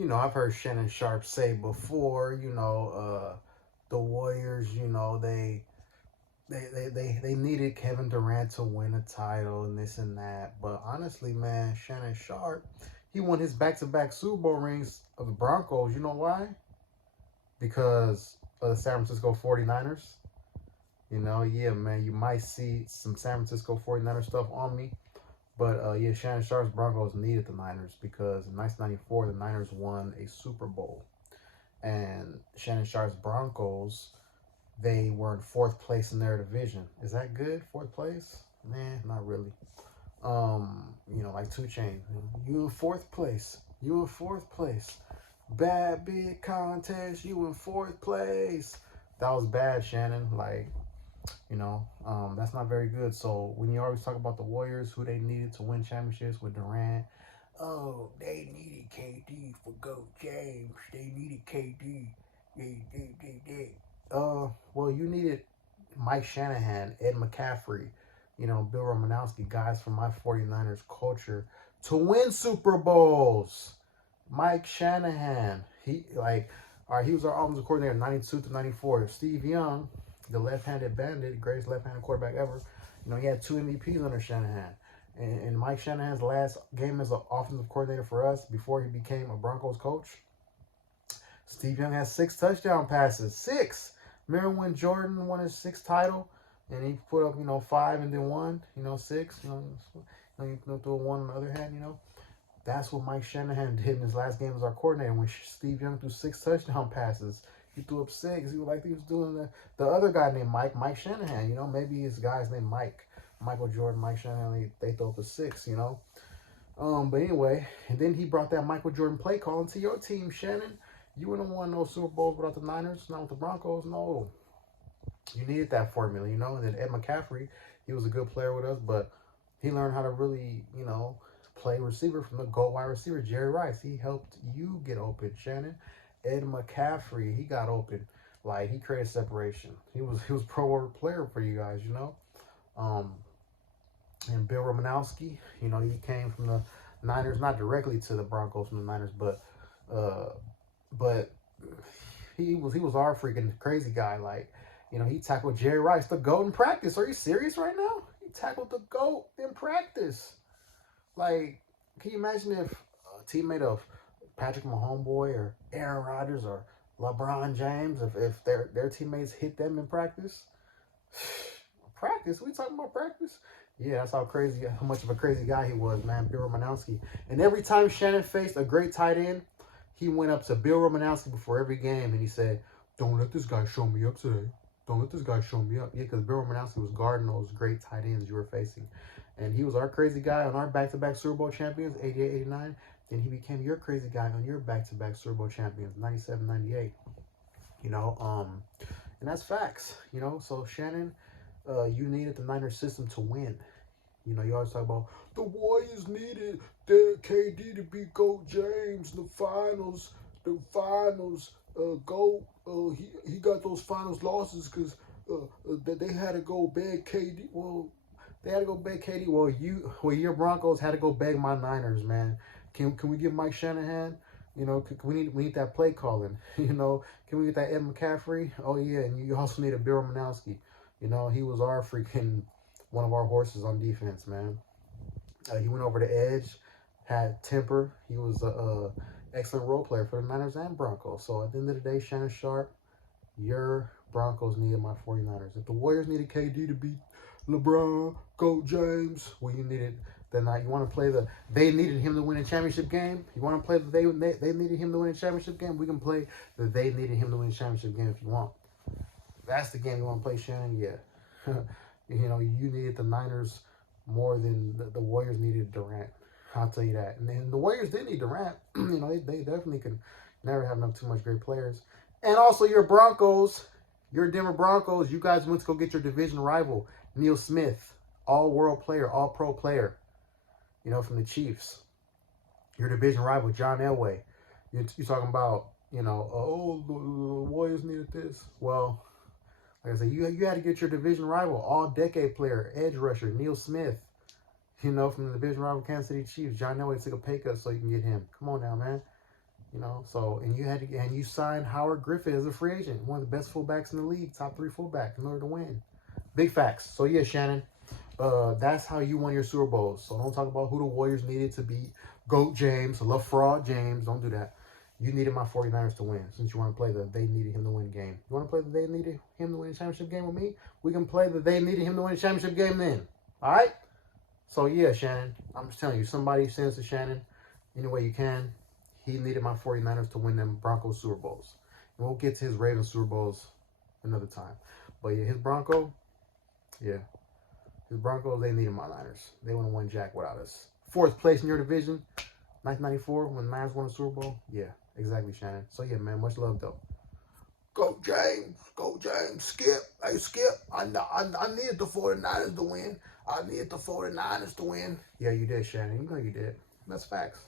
I've heard Shannon Sharpe say before, the Warriors, they needed Kevin Durant to win a title and this and that. But honestly, man, Shannon Sharpe, he won his back-to-back Super Bowl rings of the Broncos. You know why? Because of the San Francisco 49ers. Yeah, man, you might see some San Francisco 49ers stuff on me. But yeah, Shannon Sharpe's Broncos needed the Niners because in 1994, the Niners won a Super Bowl. And Shannon Sharpe's Broncos, they were in fourth place in their division. Is that good? Fourth place? Nah, not really. Like 2 Chainz. You in fourth place. You in fourth place. Bad big contest. You in fourth place. That was bad, Shannon. That's not very good. So when you always talk about the Warriors, who they needed to win championships with Durant, oh, they needed KD for Go James. They needed KD. Well, you needed Mike Shanahan, Ed McCaffrey, Bill Romanowski, guys from my 49ers culture to win Super Bowls. Mike Shanahan, he was our offensive coordinator 92 to 94. Steve Young, the left-handed bandit, greatest left-handed quarterback ever. He had 2 MVPs under Shanahan. And Mike Shanahan's last game as an offensive coordinator for us before he became a Broncos coach, Steve Young has 6 touchdown passes. 6. Remember when Jordan won his 6th title and he put up, 5 and then 1, 6, you throw 1 on the other hand, That's what Mike Shanahan did in his last game as our coordinator when Steve Young threw 6 touchdown passes. He threw up 6. He was like he was doing the other guy named Mike Shanahan. Maybe his guy's named Michael Jordan, Mike Shanahan. They throw up a 6. But anyway, and then he brought that Michael Jordan play call into your team, Shannon. You wouldn't have won no Super Bowls without the Niners, not with the Broncos. No, you needed that formula, And then Ed McCaffrey, he was a good player with us, but he learned how to really, play receiver from the goal wide receiver, Jerry Rice. He helped you get open, Shannon. Ed McCaffrey, he got open. He created separation. He was pro player for you guys, And Bill Romanowski, he came from the Niners, not directly to the Broncos from the Niners, but he was our freaking crazy guy. He tackled Jerry Rice, the GOAT, in practice. Are you serious right now? He tackled the GOAT in practice. Can you imagine if a teammate of Patrick Mahomes or Aaron Rodgers or LeBron James, if their teammates hit them in practice? Practice? We talking about practice? Yeah, that's how much of a crazy guy he was, man, Bill Romanowski. And every time Shannon faced a great tight end, he went up to Bill Romanowski before every game and he said, "Don't let this guy show me up today. Don't let this guy show me up." Yeah, because Bill Romanowski was guarding those great tight ends you were facing. And he was our crazy guy on our back-to-back Super Bowl champions, 88, 89. Then he became your crazy guy on your back-to-back Super Bowl champions, 97, 98. And that's facts, So, Shannon, you needed the Niners system to win. You always talk about the Warriors needed their KD to beat Go James, the finals. He got those finals losses because they had to go beg KD. Well, they had to go beg KD. Your Broncos had to go beg my Niners, man. Can we get Mike Shanahan? We need that play calling. Can we get that Ed McCaffrey? Oh yeah, and you also need a Bill Romanowski. He was our freaking one of our horses on defense, man. He went over the edge, had temper. He was a excellent role player for the Niners and Broncos. So at the end of the day, Shannon Sharpe, your Broncos needed my 49ers. If the Warriors needed KD to beat LeBron, Go James, well, you needed the night. You want to play they needed him to win a championship game. You want to play they needed him to win a championship game. We can play they needed him to win a championship game if you want. That's the game you want to play, Shannon. Yeah. You needed the Niners more than the Warriors needed Durant. I'll tell you that. And then the Warriors did need Durant. They definitely could never have enough too much great players. And also your Broncos, your Denver Broncos, you guys went to go get your division rival, Neil Smith, all-world player, all-pro player, from the Chiefs. Your division rival, John Elway. You're talking about, the Warriors needed this. Well, like I said, you had to get your division rival, all-decade player, edge rusher, Neil Smith, from the division rival Kansas City Chiefs. John Elway took a pay cut so you can get him. Come on now, man. You know, so and you signed Howard Griffith as a free agent, one of the best fullbacks in the league, top 3 fullback in order to win. Big facts. So yeah, Shannon, that's how you won your Super Bowls. So don't talk about who the Warriors needed to beat Goat James, LaFraud James. Don't do that. You needed my 49ers to win since you want to play the they needed him to win game. You want to play the they needed him to win a championship game with me? We can play the they needed him to win a championship game then. All right? So yeah, Shannon, I'm just telling you, somebody sends to Shannon any way you can. He needed my 49ers to win them Broncos Super Bowls. And we'll get to his Ravens Super Bowls another time. But yeah, his Broncos, they needed my Niners. They wouldn't have won jack without us. 4th place in your division, 1994, when the Niners won a Super Bowl. Yeah, exactly, Shannon. So yeah, man, much love though. Go James, Skip. Hey, Skip, I needed the 49ers to win. I needed the 49ers to win. Yeah, you did, Shannon. You know you did. That's facts.